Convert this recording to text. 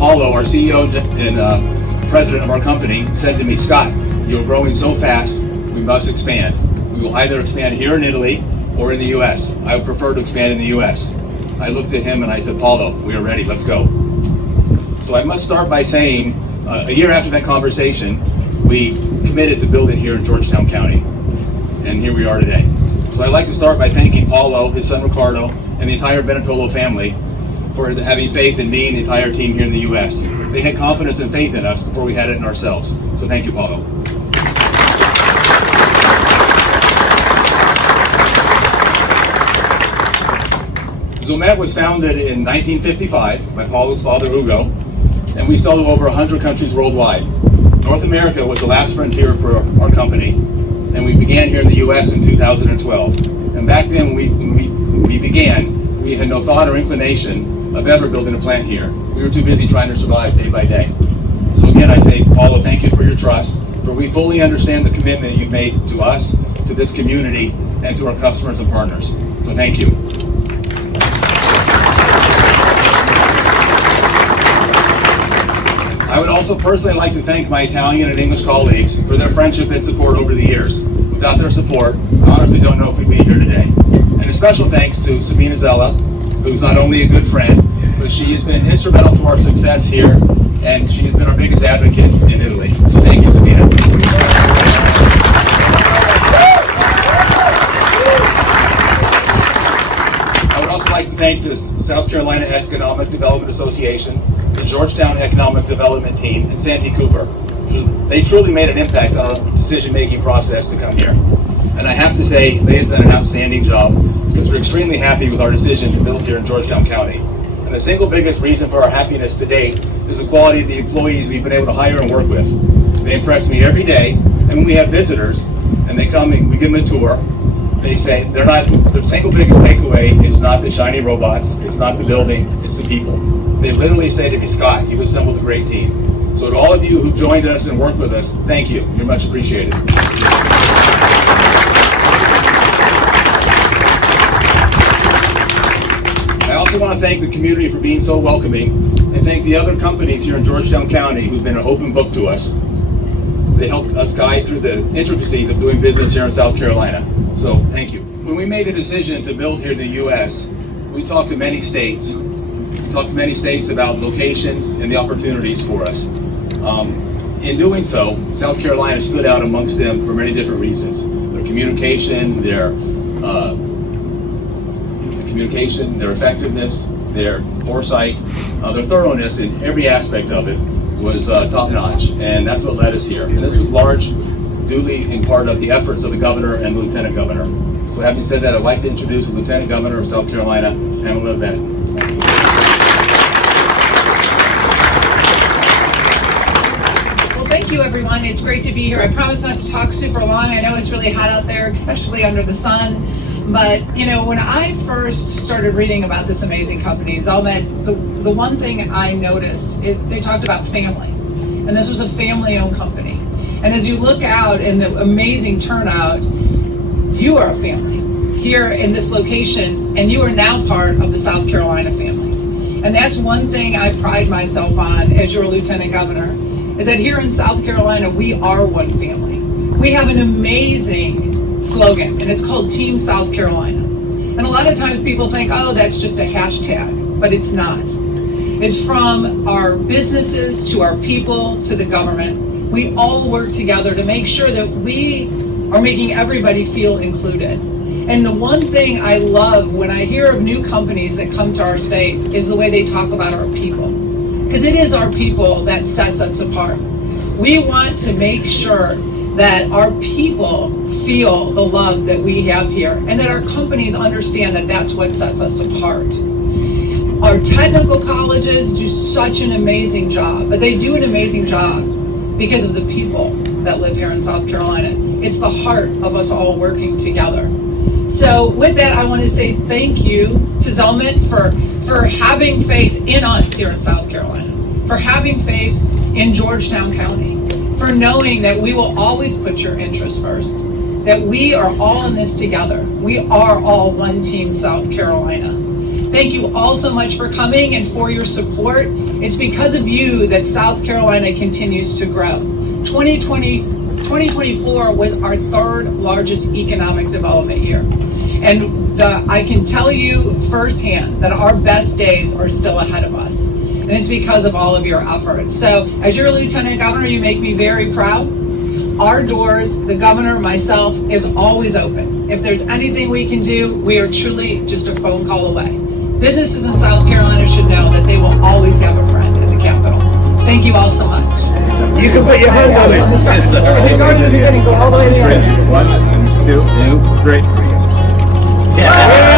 Paulo, our CEO and president of our company, said to me, "Scott, you're growing so fast, we must expand. We will either expand here in Italy or in the U.S. I would prefer to expand in the U.S. I looked at him and I said, "Paulo, we are ready, let's go." So I must start by saying, a year after that conversation, we committed to build it here in Georgetown County. And here we are today. So I'd like to start by thanking Paulo, his son Ricardo, and the entire Benetolo family for having faith in me and the entire team here in the U.S. They had confidence and faith in us before we had it in ourselves. So thank you, Paulo. Zilmet was founded in 1955 by Paulo's father, Hugo, and we sell to over 100 countries worldwide. North America was the last frontier for our company, and we began here in the U.S. in 2012. And back then, when we began, we had no thought or inclination of ever building a plant here. We were too busy trying to survive day by day. So again, I say, Paulo, thank you for your trust, for we fully understand the commitment you've made to us, to this community, and to our customers and partners. So thank you. I would also personally like to thank my Italian and English colleagues for their friendship and support over the years. Without their support, I honestly don't know if we'd be here today. And a special thanks to Sabina Zella, who's not only a good friend, but she has been instrumental to our success here, and she's been our biggest advocate in Italy. So thank you, Sabina. I would also like to thank the South Carolina Economic Development Association, the Georgetown Economic Development Team, and Santee Cooper. They truly made an impact on our decision-making process to come here. And I have to say, they have done an outstanding job because we're extremely happy with our decision to build here in Georgetown County. And the single biggest reason for our happiness to date is the quality of the employees we've been able to hire and work with. They impress me every day, and when we have visitors and they come and we give them a tour, they say their single biggest takeaway is not the shiny robots, it's not the building, it's the people. They literally say to me, "Scott, you've assembled a great team." So to all of you who joined us and worked with us, thank you. You're much appreciated. I also want to thank the community for being so welcoming, and thank the other companies here in Georgetown County who've been an open book to us. They helped us guide through the intricacies of doing business here in South Carolina. So thank you. When we made the decision to build here in the U.S., we talked to many states. We talked to many states about locations and the opportunities for us. In doing so, South Carolina stood out amongst them for many different reasons. Their communication, their effectiveness, their foresight, their thoroughness in every aspect of it was top-notch, and that's what led us here. And this was duly in part of the efforts of the governor and the lieutenant governor. So having said that, I'd like to introduce the lieutenant governor of South Carolina, Pamela Bennett. Well, thank you, everyone. It's great to be here. I promise not to talk super long. I know it's really hot out there, especially under the sun. But, you know, when I first started reading about this amazing company, Zilmet, the one thing I noticed, they talked about family. And this was a family-owned company. And as you look out and the amazing turnout, you are a family here in this location, and you are now part of the South Carolina family. And that's one thing I pride myself on as your lieutenant governor, is that here in South Carolina, we are one family. We have an amazing slogan, and it's called Team South Carolina. And a lot of times people think, oh, that's just a hashtag, but it's not. It's from our businesses to our people to the government. We all work together to make sure that we are making everybody feel included. And the one thing I love when I hear of new companies that come to our state is the way they talk about our people. Because it is our people that sets us apart. We want to make sure that our people feel the love that we have here, and that our companies understand that that's what sets us apart. Our technical colleges do such an amazing job, but they do an amazing job because of the people that live here in South Carolina. It's the heart of us all working together. So with that, I want to say thank you to Zilmet for having faith in us here in South Carolina, for having faith in Georgetown County, for knowing that we will always put your interests first, that we are all in this together. We are all one team South Carolina. Thank you all so much for coming and for your support. It's because of you that South Carolina continues to grow. 2024 was our third largest economic development year. And I can tell you firsthand that our best days are still ahead of us. And it's because of all of your efforts. So as your Lieutenant Governor, you make me very proud. Our doors, the governor, myself, is always open. If there's anything we can do, we are truly just a phone call away. Businesses in South Carolina should know that they will always have a friend in the Capitol. Thank you all so much. You can put your hand on it. Yes, sir. If you go to the beginning, go all the way to the end. 1, 2, 3. Yeah.